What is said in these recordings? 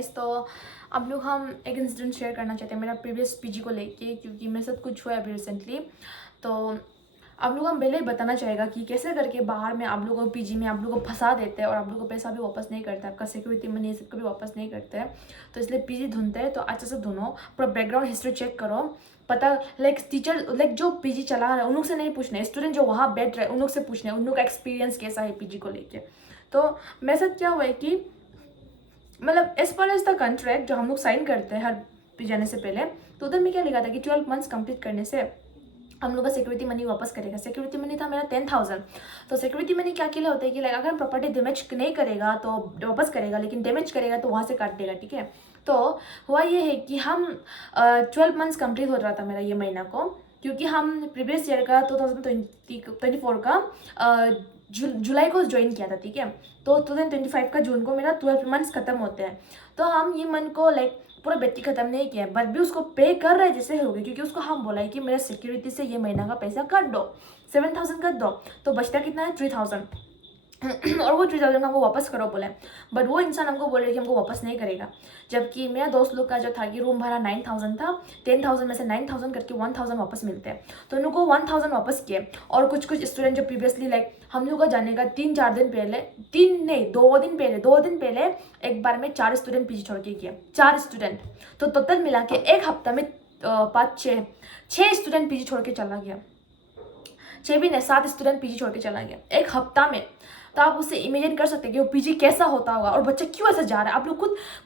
Guys. तो अब लोग हम एक इंसिडेंट शेयर करना चाहते हैं मेरा प्रीवियस पीजी को लेके, क्योंकि मेरे साथ कुछ हुआ है अभी रिसेंटली। तो आप लोग हम पहले ही बताना चाहेगा कि कैसे करके बाहर में आप लोगों को पीजी में आप लोगों को फंसा देते हैं और आप लोगों को पैसा भी वापस नहीं करते, आपका सिक्योरिटी मनी सब भी वापस नहीं करते हैं। तो इसलिए पीजी ढूंढते हैं तो अच्छे से ढूंढो, पूरा बैकग्राउंड हिस्ट्री चेक करो, पता लाइक टीचर लाइक जो पीजी चला रहा है उन लोग से नहीं पूछना है, स्टूडेंट जो वहाँ बैठ रहे हैं उन लोग से पूछना है उन लोग का एक्सपीरियंस कैसा है पीजी को लेके। तो मेरे साथ क्या हुआ है कि मतलब as per as the contract जो हम लोग साइन करते हैं हर पे जाने से पहले, तो उधर में क्या लिखा था कि 12 मंथ्स कंप्लीट करने से हम लोग का सिक्योरिटी मनी वापस करेगा। सिक्योरिटी मनी था मेरा 10,000। तो सिक्योरिटी मनी क्या के लिए होता है कि लाइक अगर हम प्रॉपर्टी डैमेज नहीं करेगा तो वापस करेगा, लेकिन डैमेज करेगा तो वहाँ से काट देगा, ठीक है। तो हुआ ये है कि हम 12 मंथ्स कंप्लीट हो रहा था मेरा ये महीना को, क्योंकि हम प्रीवियस ईयर का 2024 का जुलाई को ज्वाइन किया था, ठीक है। तो 2025 का जून को मेरा 12 मंथ्स खत्म होते हैं। तो हम ये मंथ को लाइक पूरा बैठी खत्म नहीं किया, बट भी उसको पे कर रहे जैसे हो गए, क्योंकि उसको हम बोला है कि मेरे सिक्योरिटी से ये महीना का पैसा काट दो, 7,000 काट दो, तो बचता कितना है 3,000 और वो 3,000 हमको वापस करो बोले। बट वो इंसान हमको बोल रहे कि हमको वापस नहीं करेगा, जबकि मेरा दोस्त लोग का जो था कि रूम भाड़ा 9,000 था, 10,000 में से 9,000 करके 1,000 वापस मिलते हैं। तो उनको 1,000 वापस किए। और कुछ स्टूडेंट जो प्रीवियसली लाइक हम लोग का जाने का 3-4 दिन पहले, 2 दिन पहले एक बार में 4 स्टूडेंट पीछे छोड़ के किए, 4 स्टूडेंट। तो टोटल मिला के एक हफ्ता में 5-6 स्टूडेंट पीछे छोड़ के चला गया, 6 भी नहीं 7 स्टूडेंट पीजी छोड़ के चला गया एक हफ्ता में। तो आप उससे इमेजिन कर सकते हैं कि वो पीजी कैसा होता होगा और बच्चा क्यों ऐसा जा रहा है। आप लोग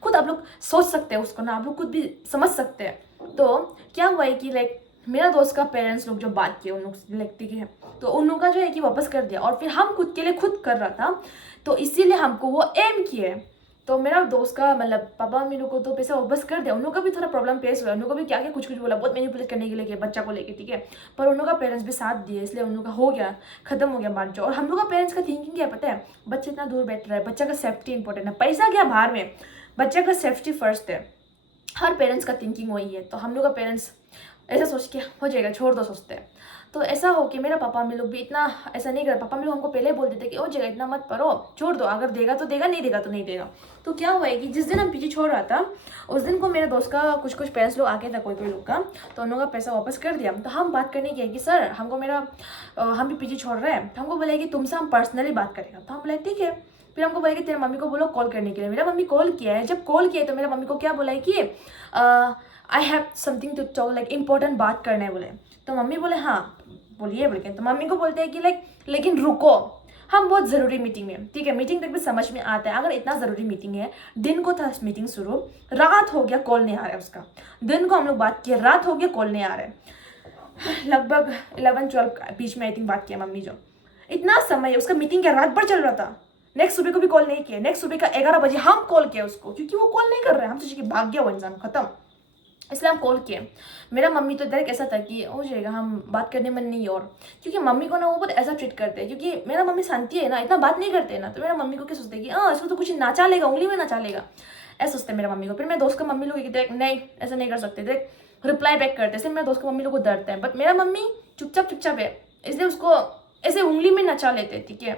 खुद आप लोग सोच सकते हैं उसको ना, आप लोग खुद भी समझ सकते हैं। तो क्या हुआ है कि लाइक मेरा दोस्त का पेरेंट्स लोग जो बात किए उन लोग लगती है, तो उन लोगों का जो है कि वापस कर दिया, और फिर हम खुद के लिए खुद कर रहा था, तो इसीलिए हमको वो एम किए। तो मेरा दोस्त का मतलब पापा मम्मी लोग को तो पैसा वापस कर दिया, उन लोग का भी थोड़ा प्रॉब्लम फेस हुआ, उन लोग को भी क्या क्या कुछ बोला, बहुत मैनिपुलेट करने के लिए बच्चा को लेके, ठीक है। पर उन लोग का पेरेंट्स भी साथ दिए, इसलिए उन लोग का हो गया, खत्म हो गया बात जो। और हम लोग का पेरेंट्स का थिंकिंग क्या पता है, बच्चे इतना दूर बैठ रहा है, बच्चा का सेफ्टी इंपॉर्टेंट है, पैसा क्या बाहर में, बच्चा का सेफ्टी फर्स्ट है। हर पेरेंट्स का थिंकिंग वही है। तो हम लोग का पेरेंट्स ऐसा सोच के हो जाएगा छोड़ दो सोचते हैं। तो ऐसा हो कि मेरा पापा मम्मी लोग भी इतना ऐसा नहीं कर, पापा मम्मी लोग हमको पहले बोल देते कि ओ जगह इतना मत पढ़ो, छोड़ दो, अगर देगा तो देगा, नहीं देगा तो नहीं देगा। तो क्या हुआ है कि जिस दिन हम पीछे छोड़ रहा था उस दिन को मेरे दोस्त का कुछ पेरेंट्स लोग आ गया था, कोई लोग का, तो उन लोगों का पैसा वापस कर दिया। तो हम बात करने गए कि सर हमको हम भी पीछे छोड़ रहे हैं, तो हमको बोले कि तुमसे हम पर्सनली बात करेंगे। तो हम बोले ठीक है। फिर हमको बोला कि तेरे मम्मी को बोलो कॉल करने के लिए। मेरा मम्मी कॉल किया है, जब कॉल किया तो मेरा मम्मी को क्या बोला है कि I have something to talk, like important बात करना है बोले। तो मम्मी बोले हाँ बोलिए बोल के। तो मम्मी को बोलते हैं कि लाइक लेकिन रुको, हम बहुत ज़रूरी मीटिंग में, ठीक है। मीटिंग तक भी समझ में आता है, अगर इतना ज़रूरी मीटिंग है, दिन को था मीटिंग शुरू, रात हो गया कॉल नहीं आ रहा है उसका, दिन को हम लोग बात किए, रात हो गया कॉल नहीं आ रहा है, लगभग 11-12 बीच में आई थिंक बात किया मम्मी जो। इतना समय उसका मीटिंग क्या रात भर चल रहा था। नेक्स्ट सुबह को भी कॉल नहीं किया, नेक्स्ट सुबह का 11 बजे हम कॉल किया उसको, क्योंकि वो कॉल नहीं कर रहे हैं, हम सोचे कि भाग गया वो इंसान, खत्म, इसलिए हम कॉल किए। मेरा मम्मी तो डायरेक्ट ऐसा था कि हो जाएगा, हम बात करने मन नहीं, और क्योंकि मम्मी को ना वो बहुत ऐसा ट्रीट करते हैं, क्योंकि मेरा मम्मी शांति है ना, इतना बात नहीं करते ना, तो मेरा मम्मी को क्या सोचते हैं कि हाँ इसको तो कुछ नाचा लेगा, उंगली में नाचा लेगा, ऐसा सोचते हैं मेरा मम्मी को। फिर मेरे दोस्त का मम्मी लोग डायरेक्ट नहीं ऐसा नहीं कर सकते, डायरेक्ट रिप्लाई बैक करते, इसलिए मेरे दोस्त का मम्मी लोग को डरते हैं। बट मेरा मम्मी चुपचाप है, इसलिए उसको ऐसे उंगली में नचा लेते हैं, ठीक है।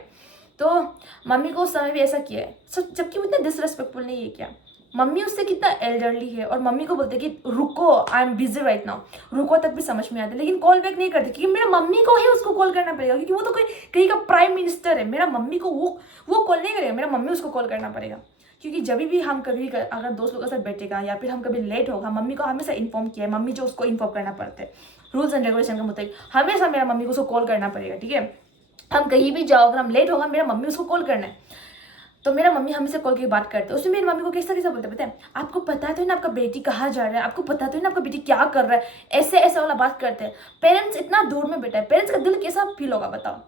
तो मम्मी को उस समय भी ऐसा किया है, जबकि वो इतना डिसरेस्पेक्टफुल नहीं है क्या। मम्मी उससे कितना एल्डरली है और मम्मी को बोलते कि रुको I am busy right now, रुको तक भी समझ में आता है, लेकिन कॉल बैक नहीं करते, क्योंकि मेरा मम्मी को ही उसको कॉल करना पड़ेगा, क्योंकि वो तो कोई कहीं का प्राइम मिनिस्टर है। मेरा मम्मी को वो कॉल नहीं करेगा, मेरा मम्मी उसको कॉल करना पड़ेगा, क्योंकि जब भी हम कभी अगर दोस्त लोगों के साथ बैठेगा या फिर हम कभी लेट होगा, मम्मी को हमेशा इन्फॉर्म किया है, मम्मी जो उसको इन्फॉर्म करना पड़ता है, रूल्स एंड रेगुलेशन के मुताबिक हमेशा मेरा मम्मी को उसको कॉल करना पड़ेगा, ठीक है। हम कहीं भी जाओ, अगर हम लेट होगा मेरा मम्मी उसको कॉल करना है। तो मेरा मम्मी हमेशा कॉल की बात करते हैं, उसमें मेरी मम्मी को कैसा बोलते पता है, आपको पता तो है ना आपका बेटी कहाँ जा रहा है, आपको पता तो है ना आपका बेटी क्या कर रहा है, ऐसे वाला बात करते हैं। पेरेंट्स इतना दूर में बैठा है, पेरेंट्स का दिल कैसा फील होगा बताओ,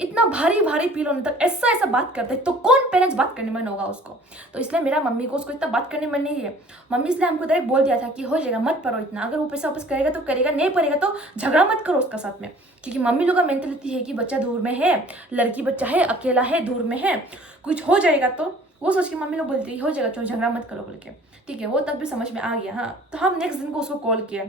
इतना भारी फील होने तक ऐसा बात करते हैं, तो कौन पेरेंट्स बात करने मन होगा उसको। तो इसलिए मेरा मम्मी को उसको इतना बात करने मन नहीं है। मम्मी इसलिए हमको डायरेक्ट बोल दिया था कि हो जाएगा मत पढ़ो इतना, अगर वो पैसा वापस करेगा तो करेगा, नहीं पड़ेगा तो झगड़ा मत करो उसका साथ में, क्योंकि मम्मी लोग का मेंटेलिटी है कि बच्चा दूर में है, लड़की बच्चा है, अकेला है, दूर में है, कुछ हो जाएगा तो वो सोच के मम्मी लोग बोलती है हो जाएगा, चलो झगड़ा मत करो बोल के, ठीक है। वो तब भी समझ में आ गया। हाँ, तो हम नेक्स्ट दिन को उसको कॉल किया,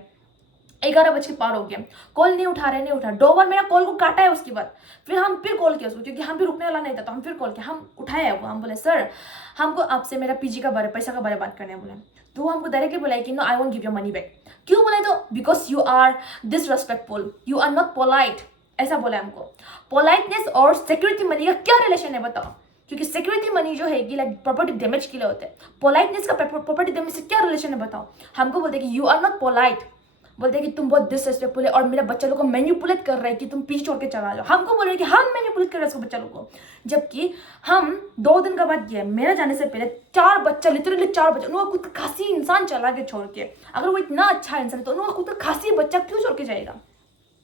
11 बज के पार हो गया, कॉल नहीं उठा रहे, नहीं उठा, 2 बार मेरा कॉल को काटा है। उसके बाद फिर हम फिर कॉल किया उसको, क्योंकि हम भी रुकने वाला नहीं था, तो हम फिर कॉल किया, हम उठाए है वो, हम बोले सर हमको आपसे मेरा पीजी का बारे, पैसा का बारे बात करने बोले। तो वो हमको डायरेक्टली बोला कि no I won't give your money back. क्यों बोले? तो because you are disrespectful, you are not polite, ऐसा बोला हमको। पोलाइटनेस और सिक्योरिटी मनी का क्या रिलेशन है बताओ? क्योंकि सिक्योरिटी मनी जो है कि लाइक प्रॉपर्टी डैमेज के लिए होते हैं, पोलाइटनेस का प्रॉपर्टी डैमेज से क्या रिलेशन है बताओ? हमको बोलते हैं कि यू आर नॉट पोलाइट, बोलते हैं कि तुम बहुत डिसरेस्पेक्टफुल है और मेरे बच्चे लोग को मैनिपुलेट कर रहे हैं कि तुम पीछे छोड़ के चला जाओ। हमको बोल रहे हैं कि हम मैनिपुलेट कर रहे हैं उसको बच्चा लोग को, जबकि हम 2 दिन का बाद गए, मेरा जाने से पहले 4 बच्चा, लिटरली 4 बच्चा, उनका खुद का खासी इंसान चला के छोड़ के। अगर वो इतना अच्छा इंसान है तो उनका खुद का खासी बच्चा क्यों छोड़ के जाएगा?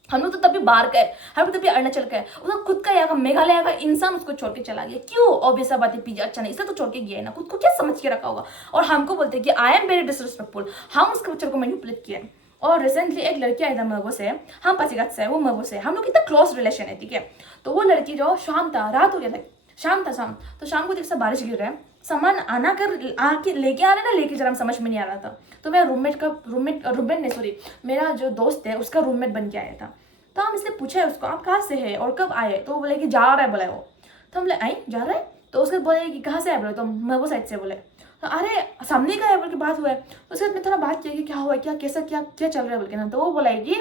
हम लोग तो तभी बाहर गए, हम लोग तभी अरुणाचल गए, उसका खुद का यहाँ का मेघालय का इंसान उसको छोड़ के चला गया। क्यों? ऑब्वियस बात है, पीजी अच्छा नहीं इसलिए तो छोड़ के गया है ना, खुद को क्या समझ के रखा होगा। और हमको बोलते हैं कि आई एम वेरी डिसरिस्पेक्टफुल, हम उसके बच्चे को मैनिपुलेट किए। और रिसेंटली एक लड़की आई था मगो से, हम पासीघाट से है, वो मगो से, हम लोग कितना क्लोज रिलेशन है, ठीक है। तो वो लड़की जो शाम था, रात हो गया था, शाम था, शाम तो शाम को देख से बारिश गिर रहा है, सामान आना कर आके लेके आ रहे ना, लेके जरा समझ में नहीं आ रहा था। तो मेरा रूममेट नहीं सॉरी, मेरा जो दोस्त है उसका रूममेट बन के आया था। तो हम इसलिए पूछे उसको आप कहाँ से है और कब आए? तो वो बोले कि जा रहा है, बोला वो। तो हम बोले आई जा रहा है? तो उसके बोले कि कहाँ से आए? बोले तो मैं वो साइड से। बोले तो अरे सामने का है बोल के बात हुआ है। तो उसके बाद मैं थोड़ा बात किया कि क्या हुआ, क्या कैसा क्या क्या चल रहा है बोल के ना। तो वो बोला है कि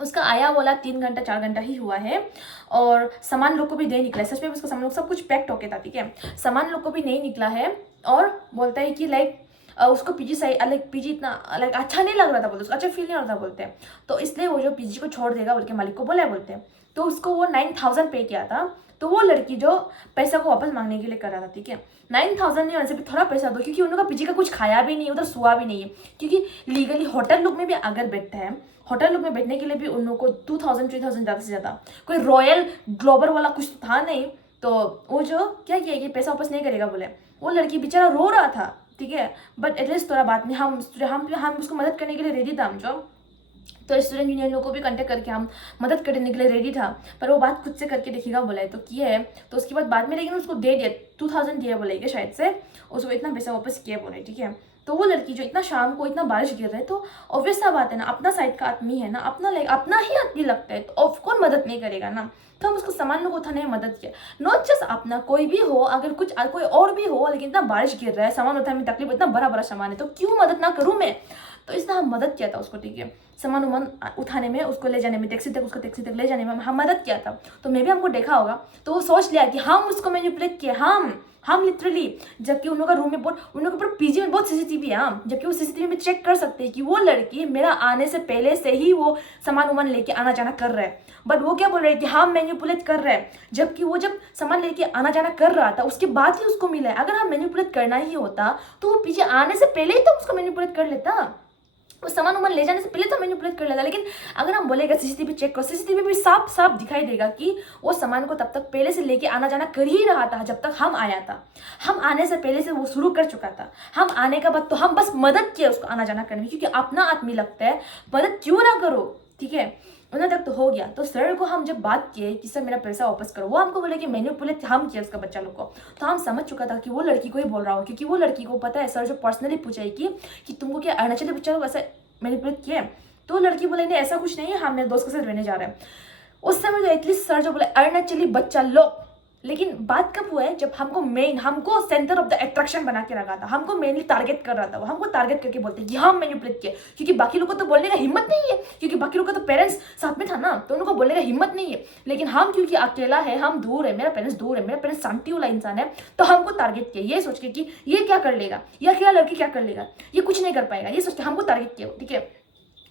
उसका आया बोला 3 घंटा 4 घंटा ही हुआ है और सामान लोग को भी नहीं निकला है। सच में उसका सामान लोग सब कुछ पैक्ड होके था, ठीक है, सामान लोग को भी नहीं निकला है। और बोलता है कि लाइक उसको पीजी सही लाइक पीजी इतना लाइक अच्छा नहीं लग रहा था, बोलते उसको अच्छा फील नहीं हो रहा था बोलते हैं। तो इसलिए वो जो पीजी को छोड़ देगा बोल के मालिक को बोला है बोलते हैं। तो उसको वो 9,000 पे किया था। तो वो लड़की जो पैसा को वापस मांगने के लिए कर रहा था, ठीक है, 9,000 नहीं होने से भी थोड़ा पैसा दो, क्योंकि उन लोग का पीजी का कुछ खाया भी नहीं है, उधर सुआ भी नहीं है। क्योंकि लीगली होटल लोग में भी अगर बैठते हैं, होटल लोग में बैठने के लिए भी उन लोगों को 2,000 3,000 ज़्यादा से ज़्यादा, कोई रॉयल ग्लोबल वाला कुछ था नहीं। तो वो जो क्या किया कि पैसा वापस नहीं करेगा बोले। वो लड़की बेचारा रो रहा था, ठीक है, बट एटलीस्ट थोड़ा बात नहीं, हम उसको मदद करने के लिए रेडी था हम जो। तो स्टूडेंट यूनियन लोग को भी कांटेक्ट करके हम मदद करने के लिए रेडी था, पर वो बात खुद से करके देखेगा बोला है, तो किया है। तो उसके बाद में लेकिन उसको दे दिया 2,000 दिया बोलेगा शायद से, उसको इतना पैसा वापस किया बोले, ठीक है। तो वो लड़की जो इतना शाम को इतना बारिश गिर रहा है, तो ऑब्वियस सा बात है ना, अपना साइड का आदमी है ना, अपना ही आदमी लगता है, तो कौन मदद नहीं करेगा ना। तो हम उसको सामान लोग उठाने में मदद किया, नॉट जस्ट अपना, कोई भी हो, अगर कुछ कोई और भी हो, लेकिन इतना बारिश गिर रहा है, सामान उठाने में तकलीफ, इतना बड़ा बड़ा सामान है, तो क्यों मदद ना करूँ मैं। तो इसलिए हम मदद किया था उसको, ठीक है, सामान उमान उठाने में, उसको ले जाने में, टैक्सी तक ले जाने में हम मदद किया था। तो मे भी हमको देखा होगा, तो वो सोच लिया कि हम उसको मैनिपुलेट किए, हम लिटरली, जबकि उन लोगों का रूम में उन लोगों के ऊपर पीजी में बहुत सीसीटीवी है, जबकि वो सीसीटीवी में चेक कर सकते हैं कि वो लड़की मेरा आने से पहले से ही वो सामान उमान लेके आना जाना कर रहा है। बट वो क्या बोल रहे हैं कि हम मैनिपुलेट कर रहे हैं, जबकि वो जब सामान लेके आना जाना कर रहा था उसके बाद ही उसको मिला है। अगर हम मैनिपुलेट करना ही होता तो वो पीछे आने से पहले ही तो उसको मैनिपुलेट कर लेता, वो सामान उमान ले जाने से पहले तो मैनिपुलेट कर लेता। लेकिन अगर हम बोलेगा सीसीटीवी चेक करो, सीसीटीवी भी साफ साफ दिखाई देगा कि वो सामान को तब तक पहले से लेके आना जाना कर ही रहा था जब तक हम आया था। हम आने से पहले से वो शुरू कर चुका था, हम आने का बाद तो हम बस मदद किया उसको आना जाना करने में, क्योंकि अपना आदमी लगता है, मदद क्यों ना करो, ठीक है। उन्हें तक तो हो गया। तो सर को हम जब बात किए कि सर मेरा पैसा वापस करो, वो हमको बोले कि मैनिपुलेट हम किया उसका बच्चा लोग को। तो हम समझ चुका था कि वो लड़की को ही बोल रहा हो, क्योंकि वो लड़की को पता है सर जो पर्सनली पूछेगी कि तुमको क्या अरुणाचली बच्चा लोग ऐसा मैनिपुलेट किया। तो लड़की बोले नहीं ऐसा कुछ नहीं है, हम मेरे दोस्त के साथ रहने जा रहे हैं। उस समय तो एटलीस्ट सर जो बोले अरुणाचली बच्चा लोग, लेकिन बात कब हुआ है जब हमको सेंटर ऑफ द अट्रैक्शन बना के रखा था, हमको मेनली टारगेट कर रहा था, वो हमको टारगेट करके बोलते कि हम मैनिपुलेट किए, क्योंकि बाकी लोगों को तो बोलने का हिम्मत नहीं है, क्योंकि बाकी लोगों का तो पेरेंट्स साथ में था ना, तो उनको बोलने का हिम्मत नहीं है। लेकिन हम क्योंकि अकेला है, हम दूर है, मेरा पेरेंट्स दूर है, मेरा पेरेंट्स शांति वाला इंसान है, तो हमको टारगेट किया ये सोच के कि ये क्या कर लेगा, या क्या लड़की क्या कर लेगा, ये कुछ नहीं कर पाएगा, ये सोच के हमको टारगेट किया, ठीक है।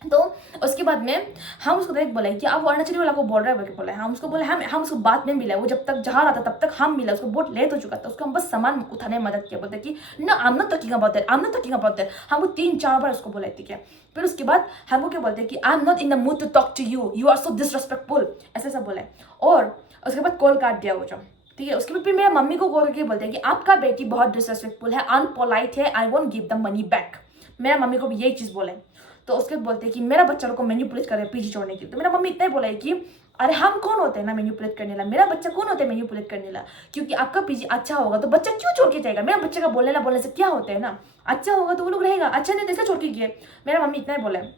तो उसके बाद में हम उसको डायरेक्ट बोले कि आप अरुणाचली वाला को बोल रहे हैं बोले, हम उसको बोले हम उसको बाद में मिला, वो जब तक जा रहा था तब तक हम मिला, उसको बहुत लेट हो चुका था, उसको हम बस सामान उठाने में मदद किया। बोलते कि ना आई am not talking about that, हमको 3-4 बार उसको बोला, ठीक है। फिर उसके बाद हमको क्या बोलते हैं कि I am not in the mood to talk to you, you are so disrespectful, ऐसा सब बोला। और उसके बाद कॉल काट दिया वो जो, ठीक है। उसके बाद फिर मेरा मम्मी को कॉल करके बोलते हैं कि आपका बेटी बहुत डिसरेस्पेक्टफुल है, अनपोलाइट है, आई won't give the money back. मेरा मम्मी को भी यही चीज़ बोले। तो उसके बोलते हैं कि मेरा बच्चा को मैनिपुलेट कर रहे हैं पीजी छोड़ने के लिए। तो मेरा मम्मी इतना ही बोला है कि अरे हम कौन होते हैं ना मैनिपुलेट करने ला, मेरा बच्चा कौन होता है मैनिपुलेट करने ला, क्योंकि आपका पीजी अच्छा होगा तो बच्चा क्यों छोड़ के जाएगा, मेरा बच्चे का बोलने से क्या होता है ना, अच्छा होगा तो वो लोग रहेगा, अच्छा नहीं तो इसलिए छोड़ के गए, मेरा मम्मी इतना ही बोला है।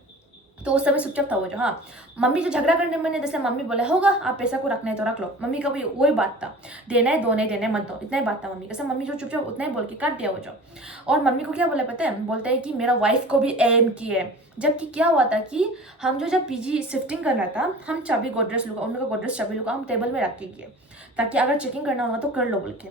तो उस समय चुपचाप था वो जो। हाँ, मम्मी जो झगड़ा करने में जैसे मम्मी बोले होगा आप पैसा को रखना है तो रख लो, मम्मी का वही बात था, देना है दो, नहीं देना है मत दो, इतना ही बात था मम्मी का। मम्मी जो चुपचाप उतना ही बोल के काट दिया वो जो। और मम्मी को क्या बोला पता है, बोलता है कि मेरा वाइफ को भी एम की है। जबकि क्या हुआ था कि हम जो जब पीजी शिफ्टिंग करना था, हम चाबी गोदरेज लुका, उनका गोदरेज चाबी लुका हम टेबल में रख के गए, ताकि अगर चेकिंग करना होगा तो कर लो बोल के।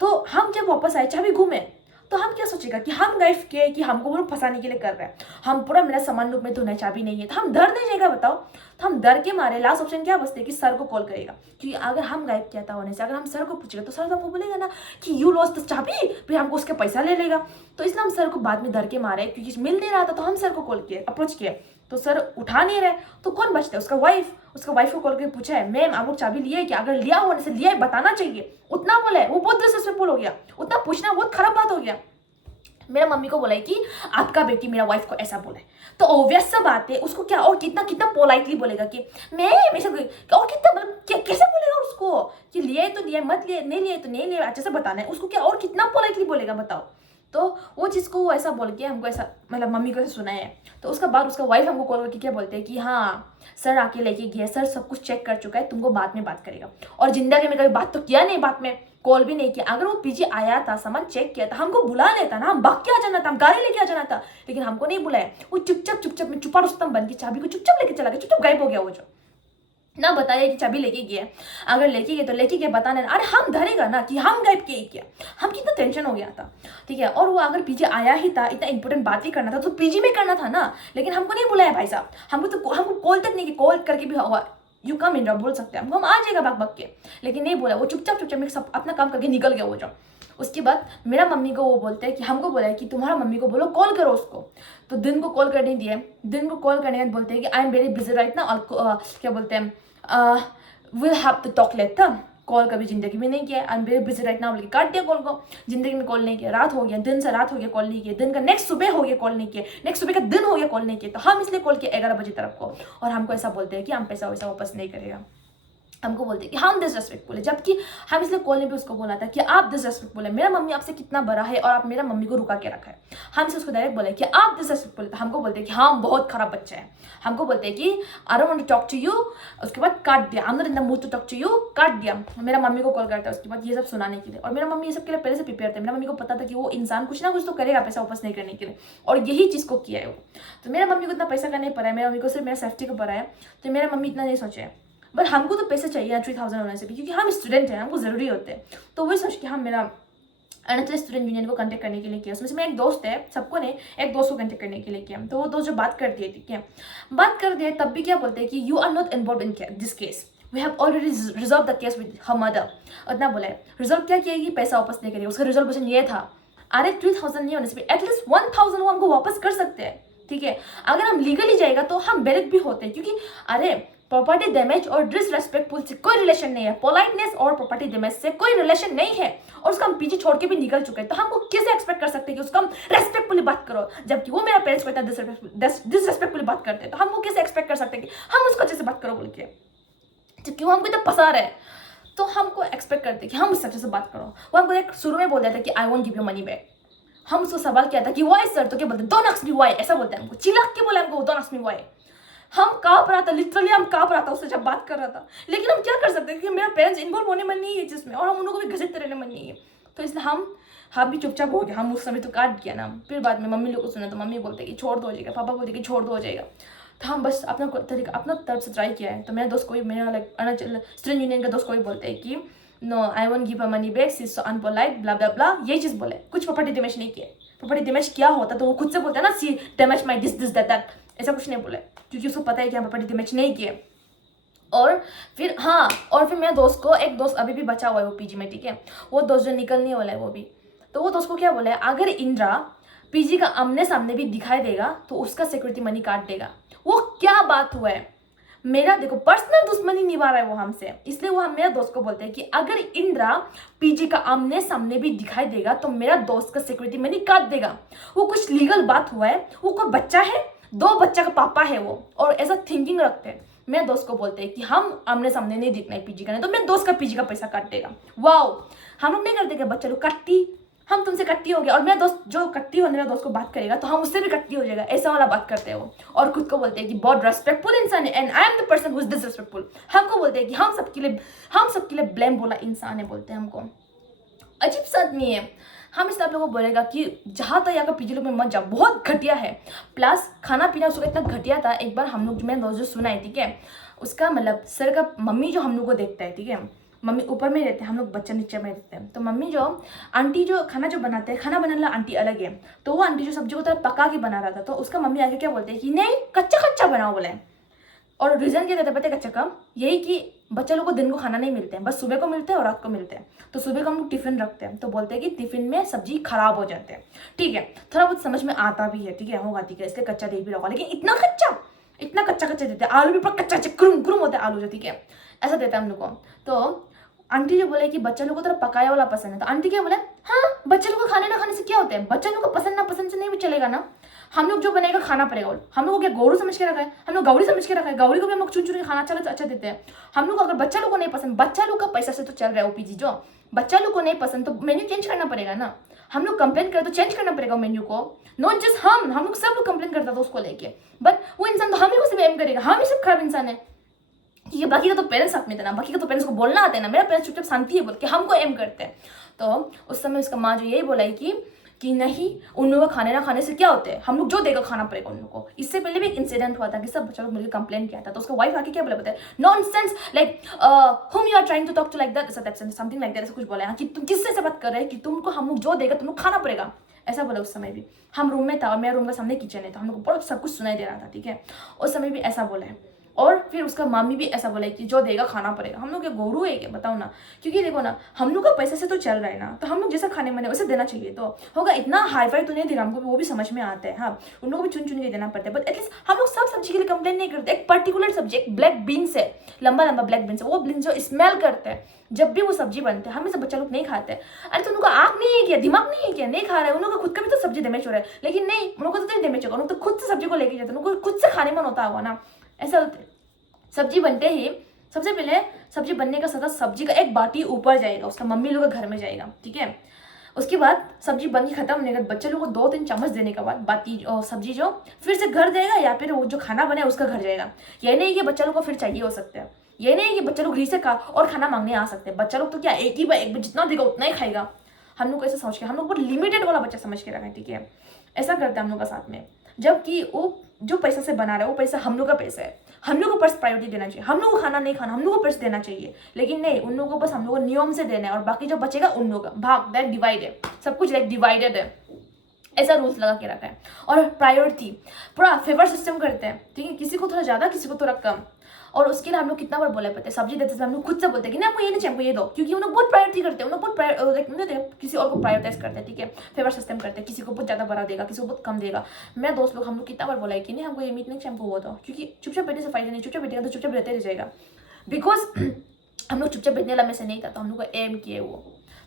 तो हम जब वापस आए चाबी घूमे, तो हम क्या सोचेगा कि हम गाइफ के कि हमको वो लोग फंसाने के लिए कर रहे हैं, हम पूरा मेरा सामान रूप में तो नहीं, चाबी नहीं है, तो हम डर नहीं जाएगा बताओ। तो हम डर के मारे लास्ट ऑप्शन क्या बचते कि सर को कॉल करेगा, क्योंकि अगर हम गायब किया था होने से, अगर हम सर को पूछेगा तो सर तो हमको बोलेगा ना कि यू लॉस्ट द चाबी, फिर हमको उसके पैसा ले लेगा। तो इसलिए हम सर को बाद में डर के मारे, क्योंकि मिल नहीं रहा था, तो हम सर को कॉल किए, अप्रोच किए, तो सर उठा नहीं रहे, तो कौन बचता है, उसका वाइफ। उसका वाइफ को कॉल करके पूछा है, मैम आप लोग चाबी लिए क्या, अगर लिया होने से लिया है बताना चाहिए, उतना बोला है। वो बहुत डिसरेस्पेक्टफुल हो गया, उतना पूछना बहुत खराब बात हो गया। मेरा मम्मी को बोला है कि आपका बेटी मेरा वाइफ को ऐसा बोला है, तो ऑब्वियस सा बात है, उसको क्या और कितना कितना पोलाइटली बोलेगा कि मैं ऐसा, और कितना मतलब कैसे बोलेगा उसको कि लिया है तो लिया, मत लिए, नहीं लिया तो नहीं लिया, अच्छे से बताना है उसको, क्या और कितना पोलाइटली बोलेगा बताओ। तो वो चीज़ को वो ऐसा बोल के हमको ऐसा, मतलब मम्मी को ऐसा सुना है। तो उसका बाद उसका वाइफ हमको कॉल करके क्या बोलते हैं कि हाँ सर आके लेके गया, सर सब कुछ चेक कर चुका है, तुमको बाद में बात करेगा। और जिंदगी में कभी बात तो किया नहीं, बात में कॉल भी नहीं किया। अगर वो पीछे आया था, सामान चेक किया था, हमको बुला लेता ना, हम भाग के आ जाना था, हम गाड़ी लेके आ जाना था, लेकिन हमको नहीं बुलाया। वो चुपचाप में चुपा रुस्तम बन के चाबी को चुपचाप लेके चला गया, चुपचाप गायब हो गया वो जो। ना बताया कि चाबी लेके गया, अगर लेके गए तो लेके गए बताने, अरे हम धरेगा ना कि हम गायब किए क्या, हम कितना टेंशन हो गया था, ठीक है। और वो अगर पीजी आया ही था, इतना इंपॉर्टेंट बात ही करना था तो पीजी में करना था ना, लेकिन हमको नहीं बुलाया भाई साहब, हमको कॉल तक नहीं किया, कॉल करके भी हुआ यू कम इंडिया बोल सकते हैं हमको, हम आ जाएगा भाग के, लेकिन नहीं बोला। वो चुपचाप में सब अपना काम करके निकल गया वो जो। उसके बाद मेरा मम्मी को वो बोलते हैं कि हमको बोला है कि तुम्हारा मम्मी को बोलो कॉल करो उसको। तो दिन को कॉल करने दिए, दिन को कॉल करने के बाद बोलते हैं कि I am very busy right ना, और क्या बोलते हैं will have to talk later. Call कभी जिंदगी में नहीं किया, I am very busy right now बोल के काट दिया कॉल को। जिंदगी में कॉल नहीं किया, रात हो गया, दिन से रात हो गया कॉल नहीं किया, दिन का नेक्स्ट सुबह हो गया कॉल नहीं किया, नेक्स्ट सुबह का दिन हो गया कॉल नहीं किया। तो हम इसलिए कॉल किया 11 बजे तरफ को, और हमको ऐसा बोलते हैं कि हम पैसा वैसा वापस नहीं करेगा। हमको बोलते कि हम डिसरेस्पेक्ट बोले, जबकि हम इसलिए कॉल में भी उसको बोला था कि आप डिसरेस्पेक्ट बोले, मेरा मम्मी आपसे कितना बड़ा है और आप मेरा मम्मी को रुका के रखा है। हमसे उसको डायरेक्ट बोले कि आप डिसरेस्पेक्ट बोले, तो हमको बोलते कि हाँ बहुत खराब बच्चा है। हमको बोलते हैं कि I don't want to talk to you, उसके बाद काट दिया, I am not in the mood to talk to you, काट दिया। मेरा मम्मी को कॉल करता है उसके बाद ये सब सुनाने के लिए, और मेरा मम्मी ये सब के लिए पहले से प्रिपेयर था। मेरा मम्मी को पता था कि वो इंसान कुछ ना कुछ तो करेगा पैसा वापस नहीं करने के लिए, और यही चीज़ को किया है वो। तो मेरा मम्मी को इतना पैसा का नहीं पड़ा है, मेरा मम्मी को सिर्फ मेरा सेफ्टी को पड़ा है, तो मेरा मम्मी इतना नहीं सोचे है। बट हमको तो पैसे चाहिए 3000 होने से भी, क्योंकि हम स्टूडेंट हैं, हमको ज़रूरी होते हैं। तो वही सोच के हम मेरा अरुणाचल स्टूडेंट यूनियन को कांटेक्ट करने के लिए किया। उसमें से मेरा एक दोस्त है, सबको ने एक दोस्त को कांटेक्ट करने के लिए किया। तो वो दोस्त जो बात कर दिए, ठीक है, बात कर दिए, तब भी क्या बोलते हैं कि you are not involve in this case, we have already resolve the case with her mother. उतना बोला है, रिजॉल्व क्या किया, पैसा वापस नहीं करेगी। उसका रिजोल्यूशन ये था, अरे 3000 नहीं होने से एटलीस्ट 1000 वो हमको वापस कर सकते हैं, ठीक है। अगर हम लीगली जाएगा तो हम बेरेक भी होते हैं, क्योंकि अरे प्रॉपर्टी डैमेज और डिसरेस्पेक्टफुल से कोई रिलेशन नहीं है, पोलाइटनेस और प्रॉपर्टी डैमेज से कोई रिलेशन नहीं है, और उसका हम पीछे छोड़ के भी निकल चुके हैं। तो हमको कैसे एक्सपेक्ट कर सकते हैं कि उसका हम रेस्पेक्टफुली बात करो, जबकि वो मेरा पेरेंट्स को इतना डिसरेस्पेक्टफुली बात करते हैं। तो हमको कैसे एक्सपेक्ट कर सकते हैं कि हम उसको अच्छे से बात करो बोल के, जबकि वो हमको इतना पसा रहे। तो हमको एक्सपेक्ट करते हैं कि हम उससे अच्छे से बात करो। वो हमको एक शुरू में बोल दिया था कि आई won't give you money back. हम उसको सवाल किया था कि वाई सर, तो क्या बोलते डोंट आस्क मी वाई, ऐसा बोलते हैं हमको, चिल्ला के बोले हमको डोंट आस्क मी वाई। हम काँप रहा था, लिटरली हम काँप रहा था उससे जब बात कर रहा था, लेकिन हम क्या कर सकते हैं, क्योंकि मेरा पेरेंट्स इन्वॉल्व होने मन नहीं है जिसमें, और हम उनको भी घसीटते रहने मन नहीं है। तो इसलिए हम भी चुपचाप हो गए, हम उस समय तो काट दिया ना। फिर बाद में मम्मी लोग को सुना तो मम्मी बोलते कि छोड़ दो हो जाएगा, पापा बोलते कि छोड़ दो हो जाएगा। तो हम बस अपना तरीका अपना तरफ से ट्राई किया है। तो मेरा दोस्त कोई, मेरा लाइक अरुणाचल स्टूडेंट यूनियन का दोस्त कोई बोलते हैं कि no I won't give a money back, she is so unpolite, blah blah blah, ये चीज़ बोले। कुछ प्रॉपर्टी डैमेज नहीं किए। प्रॉपर्टी डैमेज क्या होता तो वो खुद से बोलता है ना, सी डैमेज माई दिस दैट, ऐसा कुछ नहीं बोले, क्योंकि उसको पता है कि हम प्रॉपर्टी डैमेज नहीं किए। और फिर हाँ, और फिर मेरे दोस्त को एक दोस्त अभी भी बचा हुआ है वो पीजी में, ठीक है, वो दोस्त जो निकलने वाला है वो भी। तो वो दोस्त को क्या बोला है, अगर इंद्रा पीजी का आमने सामने भी दिखाई देगा तो उसका सिक्योरिटी मनी काट देगा। वो क्या बात हुआ है, मेरा देखो पर्सनल दुश्मनी निभा रहा है वो हमसे, इसलिए वो हम मेरा दोस्त को बोलते हैं कि अगर इंद्रा पीजी का आमने सामने भी दिखाई देगा तो मेरा दोस्त का सिक्योरिटी मनी काट देगा। वो कुछ लीगल बात हुआ है, वो कोई बच्चा है, 2 बच्चा का पापा है वो, और ऐसा थिंकिंग रखते हैं। मेरे दोस्त को बोलते हैं कि हम आमने सामने नहीं दिखना है पीजी का, नहीं तो मेरे दोस्त का पीजी का पैसा काट देगा। वाओ, हम लोग नहीं करते क्या, बच्चा लोग काटती, हम तुमसे कट्टी हो गया और मेरा दोस्त जो कट्टी हो मेरा दोस्त को बात करेगा तो हम उससे भी कट्टी हो जाएगा, ऐसा वाला बात करते हैं वो। और खुद को बोलते हैं कि बहुत रेस्पेक्टफुल इंसान है and I am the person who is disrespectful. हमको बोलते हैं कि हम सबके लिए ब्लेम बोला इंसान है, बोलते हैं हमको। अजीब सा आदमी है। हम इस आप लोगों को बोलेगा कि जहाँ तक यहाँ का पीजी लोग में मत जाओ, बहुत घटिया है। प्लस खाना पीना उसका इतना घटिया था, एक बार हम लोग मैंने दोस्त जो सुना है, ठीक है, उसका मतलब सर का मम्मी जो हम लोग को देखता है, ठीक है, मम्मी ऊपर में रहते हैं, हम लोग बच्चा नीचे में रहते हैं, तो मम्मी जो आंटी जो खाना जो बनाते हैं, खाना बनाने वाला आंटी अलग है, तो वो आंटी जो सब्जी को थोड़ा पका के बना रहा था, तो उसका मम्मी आगे क्या बोलते हैं कि नहीं कच्चा कच्चा बनाओ बोले। और रीज़न क्या कहते हैं पता है कच्चा का, यही कि बच्चा लोग को दिन को खाना नहीं मिलते हैं, बस सुबह को मिलते हैं और रात को मिलते हैं। तो सुबह को हम लोग टिफिन रखते हैं, तो बोलते हैं कि टिफिन में सब्जी खराब हो जाते हैं, ठीक है, थोड़ा बहुत समझ में आता भी है, ठीक है, होगा, ठीक है, इसलिए कच्चा दे भी रखा, लेकिन इतना कच्चा देते हैं, आलू भी पूरा कच्चा क्रुम क्रुम होता है आलू जो, ठीक है, ऐसा देता है हम लोग को। तो आंटी जो बोले कि बच्चा लोग को थोड़ा पकाया वाला पसंद है, तो आंटी क्या बोले, हाँ बच्चे लोग को खाने ना खाने से क्या होता है, बच्चा लोग को पसंद ना पसंद से नहीं भी चलेगा ना, हम लोग जो बनेगा खाना पड़ेगा। हम लोग को क्या गौरू समझ के रखा है, हम लोग गौरी समझ के रखा है, गौरी को भी हम लोग चुन चुन के खाना अच्छा देते हैं। हम लोग अगर बच्चा लोग को नहीं पसंद, बच्चा लोग का पैसा से तो चल रहा है ओपीजी, जो बच्चा लोग को नहीं पसंद तो मेन्यू चेंज करना पड़ेगा ना। हम लोग कंप्लेन करें तो चेंज करना पड़ेगा मेन्यू को, नॉट जस्ट हम लोग सब लोग कंप्लेन करता था उसको लेके, बट वो इंसान तो हम लोग से ब्लेम करेगा, हम ही सब खराब इंसान है। ये बाकी का तो पेरेंट्स साथ में थे ना, बाकी का तो पेरेंट्स को बोलना आता है ना, मेरा पेरेंट्स चुपचाप शांति है बोल के हमको एम करते हैं। तो उस समय उसका माँ जो यही बोला है कि नहीं उन लोगों का खाने ना खाने से क्या होता है, हम लोग जो देगा खाना पड़ेगा उन लोग को। इससे पहले भी एक इंसिडेंट हुआ था कि सब बच्चा लोग मिलकर कंप्लेन किया था, तो उसका वाइफ आके क्या बोला पता है, nonsense, like whom you are trying to talk to like that something like that, ऐसा कुछ बोला है कि तुम किससे से बात कर रहे हैं कि तुमको हम लोग जो देगा तुम लोग खाना पड़ेगा, ऐसा बोला। उस समय भी हम रूम में था और मेरा रूम का सामने किचन है, तो हम लोग को बहुत सब कुछ सुनाई दे रहा था, ठीक है, उस समय भी ऐसा बोला है। और फिर उसका मामी भी ऐसा बोला कि जो देगा खाना पड़ेगा। हम लोग क्या गोरू है क्या, बताओ ना, क्योंकि देखो ना हम लोग का पैसे से तो चल रहा है ना, तो हम लोग जैसा खाने में वैसे देना चाहिए, तो होगा इतना हाई फाई तो नहीं देगा हमको, वो भी समझ में आता है, हाँ उन लोगों को भी चुन चुन के देना पड़ता है, बट एटलीस्ट हम लोग सब सब्जी के लिए कंप्लेन नहीं करते। एक पर्टिकुलर सब्जी, एक ब्लैक बीन्स है, लंबा ब्लैक बीन्स है, वो बीन्स जो स्मेल करते हैं जब भी वो सब्जी बनते हैं, हमें सब बच्चा लोग नहीं खाते। अरे तो उनका आँख नहीं है क्या, दिमाग नहीं है क्या, नहीं खा रहे, उन लोग का खुद का भी तो सब्जी डैमेज हो रहा है, लेकिन नहीं उन लोग को तो नहीं डैमेज होगा, उन लोग तो खुद से सब्जी को लेके जाते हैं, उनको खुद से खाने मन होता होगा ना, ऐसा। सब्जी बनते ही सबसे पहले सब्जी बनने का साथ सब्जी का एक बाटी ऊपर जाएगा, उसका मम्मी लोग का घर में जाएगा, ठीक है, उसके बाद सब्जी बन के खत्म होने के बाद बच्चे लोग को 2-3 चम्मच देने के बाद बाटी सब्जी जो फिर से घर जाएगा या फिर वो जो खाना बने उसका घर जाएगा। ये नहीं कि बच्चा लोग को फिर चाहिए हो सकता है, ये नहीं कि बच्चा लोग रीसे खा और खाना मांगने आ सकते हैं, बच्चा लोग तो क्या एक बार जितना देगा उतना ही खाएगा। हम लोग को ऐसा सोच के हम लोग बहुत लिमिटेड वाला बच्चा समझ के रखा है, ठीक है, ऐसा करते हैं हम लोग का साथ में। जबकि वो जो पैसा से बना रहा है वो पैसा हम लोग का पैसा है, हम लोग को पर्स प्रायोरिटी देना चाहिए, हम लोग को खाना नहीं खाना हम लोग को पर्स देना चाहिए, लेकिन नहीं उन लोगों को बस हम लोग को नियम से देना है और बाकी जो बचेगा उन लोगों का भाग, दैट डिवाइड है, सब कुछ लाइक डिवाइडेड है, ऐसा रूल्स लगा के रखा है। और प्रायोरिटी पूरा फेवर सिस्टम करते हैं, ठीक है, किसी को थोड़ा ज़्यादा किसी को थोड़ा कम। और उसके लिए हम लोग कितना बार बोला पता है, सब्जी देते समय हम लोग खुद से बोलते हैं कि ना आपको ये नहीं चाहिए, हमको ये दो, क्योंकि उन लोग बहुत प्रायोरिटी करते हैं, उन लोग बहुत किसी और को प्रायोरिटाइज करते हैं, ठीक है, फेवर सिस्टम करते हैं, किसी को बहुत ज़्यादा बड़ा देगा, किसी को बहुत कम देगा। मेरा दोस्त लोग हम लोग कितना बार बोला है कि नहीं हमको ये मीट नहीं चाहिए, हमको वो दो, क्योंकि चुपचाप बैठने से फायदा नहीं, चुपचाप बैठेगा तो चुपचाप रहते रह जाएगा, बिकॉज हम लोग चुपचाप बैठने वाला में से नहीं था, तो हम लोग को एम किए वो,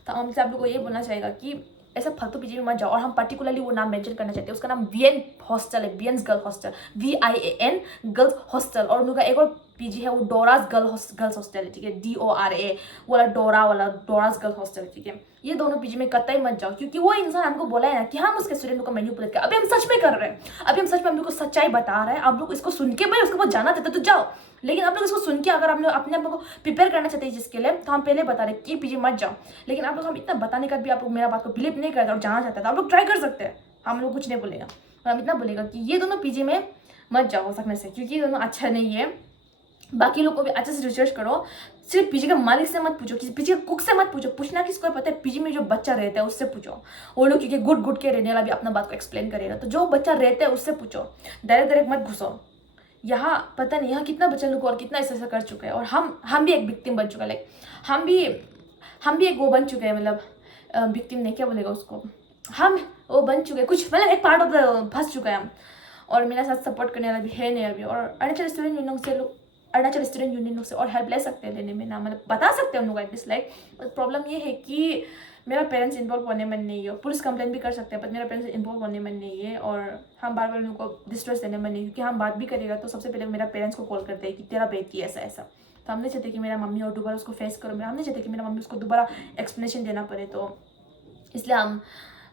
तो हमसे आप लोग को ये बोलना चाहेगा कि ऐसा फालतू पीजी में मत जाओ। और हम पर्टिकुलरली वो नाम मेंशन करना चाहते हैं, उसका नाम वीएन हॉस्टल है, VN's girl hostel, VIAN girls hostel. और उनका एक और पीजी है वो डोरास गर्ल्स हॉस्टल है, ठीक है, DORA वाला डोरास गर्ल्स हॉस्टल, ठीक है। ये दोनों पीजी में कतई मत जाओ, क्योंकि वो इंसान हमको बोला है ना कि हम उसके स्टूडेंट को मैनिपुलेट कर, अभी हम सच में कर रहे हैं, अभी हम सच में हम लोग को सच्चाई बता रहे हैं। आप लोग इसको सुन के भाई उसके बाद जाना चाहते तो जाओ, लेकिन आप लोग इसको सुन के अगर आप लोग अपने आप को प्रिपेयर करना चाहते हैं जिसके लिए, तो हम पहले बता रहे कि पीजी मत जाओ। लेकिन आप लोग हम इतना बताने का भी आप लोग मेरा बात को बिलीव नहीं करते और जाना चाहते हैं, तो आप लोग ट्राई कर सकते हैं, हम लोग कुछ नहीं बोलेगा। और हम इतना बोलेगा कि ये दोनों पीजी में मत जाओ हो सकने से, क्योंकि ये दोनों अच्छा नहीं है। बाकी लोग को भी अच्छे से रिसर्च करो, सिर्फ पीजी के मालिक से मत पूछो, किसी पीजी के कुक से मत पूछो, पूछना किसको पता है, पीजी में जो बच्चा रहता है उससे पूछो, वो लोग क्योंकि गुड के रहने वाला भी अपना बात को एक्सप्लेन करेगा, तो जो बच्चा रहता है उससे पूछो, डायरेक्ट मत घुसो। यहाँ पता नहीं यहाँ कितना बच्चा लोग और कितना ऐसा कर चुका है, और हम भी एक विक्टिम बन चुका है, लाइक हम भी एक वो बन चुके हैं, मतलब विक्टिम नहीं क्या बोलेगा उसको, हम वो बन चुके हैं कुछ, मतलब एक पार्ट ऑफ द फंस चुका है हम। और मेरा साथ सपोर्ट करने वाला भी है नहीं अभी। और अरुणाचल स्टूडेंट यूनियन से और हेल्प ले सकते हैं लेने में ना, मतलब बता सकते हैं उन लोग एटलीस्ट, लाइक प्रॉब्लम ये है कि मेरा पेरेंट्स इन्वॉल्व होने मन नहीं है, पुलिस कंप्लेंट भी कर सकते हैं, पर मेरा पेरेंट्स इन्वॉल्व होने मन नहीं है, और हम बार बार उनको डिस्ट्रेस देने मन नहीं, क्योंकि हम बात भी करेगा तो सबसे पहले मेरा पेरेंट्स को कॉल करते हैं कि तेरा बेटी ऐसा ऐसा, तो हम नहीं चाहते कि मेरा मम्मी और दोबारा उसको फेस करो, हम नहीं चाहते कि मेरा मम्मी उसको दोबारा एक्सप्लेनेशन देना पड़े। तो इसलिए हम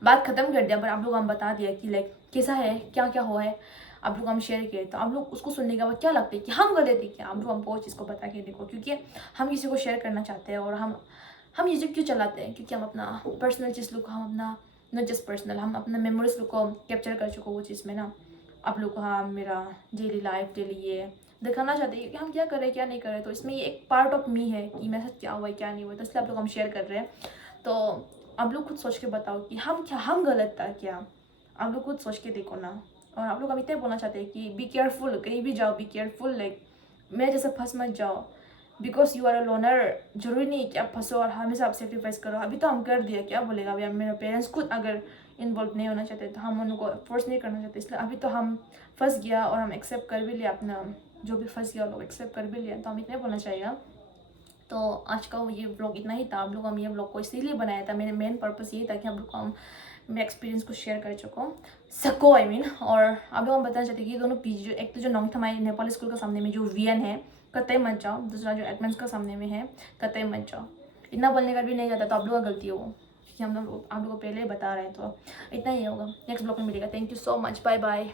बात ख़त्म कर दिया, पर आप लोग हम बता दिया कि लाइक कैसा है, क्या क्या हुआ है, आप लोग हम शेयर किए। तो आप लोग उसको सुनने के बाद क्या लगता है कि हम गलत है क्या, आप लोग हमको उस चीज़ को बता के देखो, क्योंकि हम किसी को शेयर करना चाहते हैं। और हम यूट्यूब क्यों चलाते हैं, क्योंकि हम अपना पर्सनल चीज़ लोग को, हम अपना नॉट जस्ट पर्सनल, हम अपना मेमोरीज लोग को कैप्चर कर चुके वो चीज़ में ना। आप लोग को हाँ मेरा डेली लाइफ, डेली ये दिखाना चाहते हैं कि हम क्या कर रहे हैं क्या नहीं कर रहे। तो इसमें ये एक पार्ट ऑफ मी है कि मेरे साथ क्या हुआ है क्या नहीं हुआ, तो इसलिए आप लोग हम शेयर कर रहे हैं। तो आप लोग खुद सोच के बताओ कि हम गलत था क्या, आप लोग खुद सोच के देखो ना। और आप लोग हम इतना बोलना चाहते हैं कि बी केयरफुल, कहीं भी जाओ बी केयरफुल, लाइक मैं जैसे फंस मत जाओ, because you are a loner. जरूरी नहीं कि आप फंसो और हमेशा आप सेक्रीफाइस करो। अभी तो हम कर दिया, क्या बोलेगा अभी, मेरे पेरेंट्स खुद अगर इन्वॉल्व नहीं होना चाहते तो हम उनको फोर्स नहीं करना चाहते। इसलिए अभी तो हम फंस गया और हम एक्सेप्ट कर भी लिया, अपना जो भी फंस गया लोग एक्सेप्ट कर भी लिया। तो हम इतना बोलना चाहिए। तो आज का ये ब्लॉग इतना ही था। आप लोग हम ये ब्लॉग को इसीलिए बनाया था, मेरे मेन पर्पस ये था कि आप लोग को हम मेरे एक्सपीरियंस को शेयर कर सको आई मीन। और आप लोग हम बताना चाहते हैं कि ये दोनों पीजी, जो एक तो जो नोंगथामाई नेपाली स्कूल का सामने में जो वीएन है, कतई मत जाओ। दूसरा जो एडमेंस का सामने में है, कतई मत जाओ। इतना बोलने का भी नहीं जाता, तो आप लोग का गलती हो कि हम लोग आप लोग को पहले ही बता रहे हैं। तो इतना ही होगा, नेक्स्ट ब्लॉग में मिलेगा। Thank you so much, bye bye.